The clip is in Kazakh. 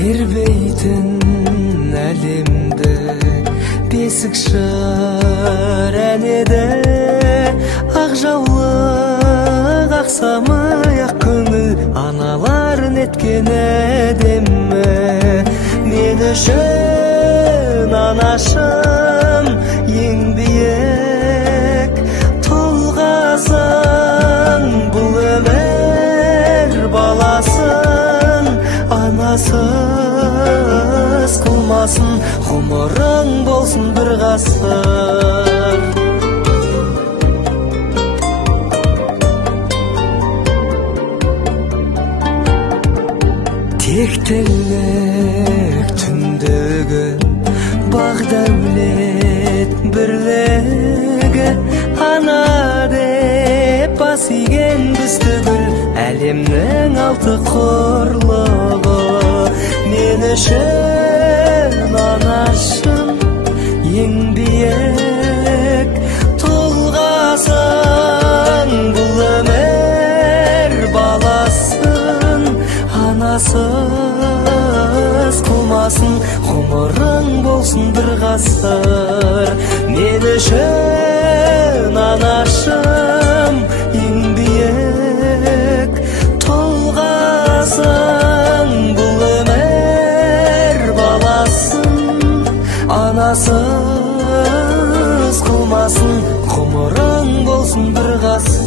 бербейтін әлемді бесік шыр әнеді. Ақ жаулық, ақ самай, ақ көңіл аналар неткен әдемі. Мен үшін анашым ең биік тұлғасын, бұл өмір баласын анасыз қылмасын, ғұмырың болсын бір ғасыр. Тектілік түндегі бақ дәулет бірлігі, ана деп бас иген біз түгіл әлемнің алты құрлығы. Мен үшін анашым ең биік тұлғасын, бұл өмір баласын анасыз қылмасын, ғұмырың болсын бір ғасыр. Мен үшін анашым ең биік тұлғасын, бұл өмір баласын анасыз қылмасын, ғұмырың болсын бір ғасыр.